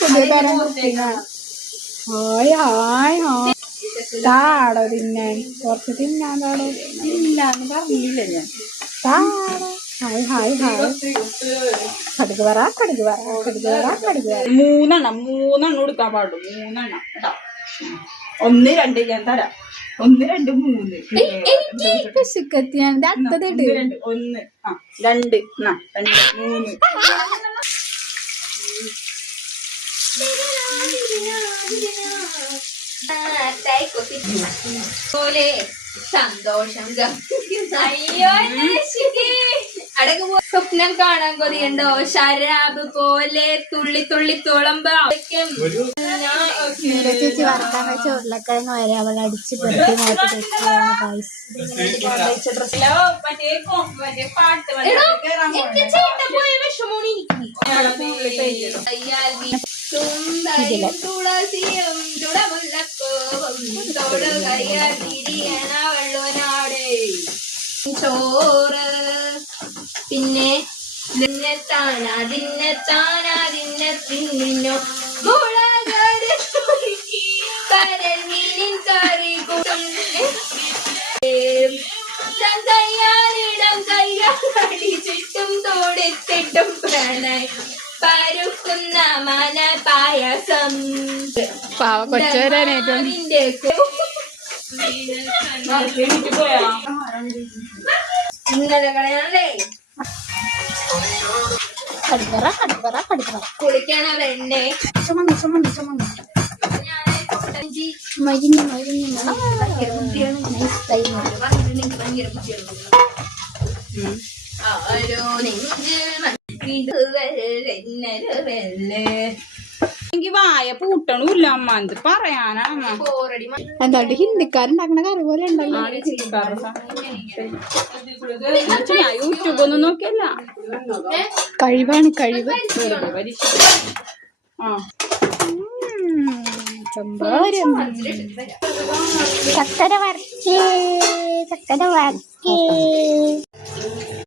പുതിയ തരം കുക്കിങ്ങാണ്. Hi hi hi താടോ തിന്നാൻ കുറച്ച് തിന്നാതാടോ ഇല്ലാന്ന് പറഞ്ഞില്ല ഞാൻ. താടോ ഹായ് ഹായ് ഹായ് കടുക് പറ കടുക് പറ കടുക് പറ കടുക് പറ. 3 എണ്ണം എടുക്കാൻ പാടുള്ളൂ. 3 എണ്ണം കേട്ടോ. 1 2 ഞാൻ തരാം. 1 2 3 പശുക്കത്തിയാണ് 1 2 2 3. സന്തോഷം. അയ്യോ അടങ്ങ് സ്വപ്നം കാണാൻ കൊതിയുണ്ടോ? ശരാബ് പോലെ തുള്ളി തുള്ളി തുളമ്പ്. ചേച്ചി വറക്കാൻ വെച്ച ഉരുളക്കിഴങ്ങ് വരെ അവൾ അടിച്ച് പെറുക്കി നോക്കി തുളസിയും ചുടമുല്ലക്കോവും തൊടുകയാൽ തിരിയണ വള്ളുവനാട് ചോറ്. പിന്നെ തിന്നോ കരമീനിൻ കറി കൂട്ടും കയ്യാലിടം കയ്യാടി ചുറ്റും തോടെത്തിട്ടും പ്രണയം പരുക്കുന്ന മന പായസം. പാവ കൊച്ചുവരാനായിട്ടും ഇന്നലെ കളയാണല്ലേ കടുപ്പറ കടുപ്പറ കടുപ്പറ കുളിക്കണ വെണ്ണേ ചുമന്നു ചുമന്നു ചുമന്നു മരിഞ്ഞു മരിഞ്ഞു എനിക്ക് വായ പൂട്ടണൂല്ല അമ്മ. എന്ത് പറയാനാണ് എന്താണ്ട് ഹിന്ദിക്കാരുണ്ടാക്കണ കറി പോലെ ഉണ്ടല്ലോ. ഞാൻ യൂട്യൂബ് ഒന്നും നോക്കിയല്ല. കഴിവാണ് കഴിവ്. സംഭാരം ചക്കര വരക്കേ ചക്കര വരക്കേ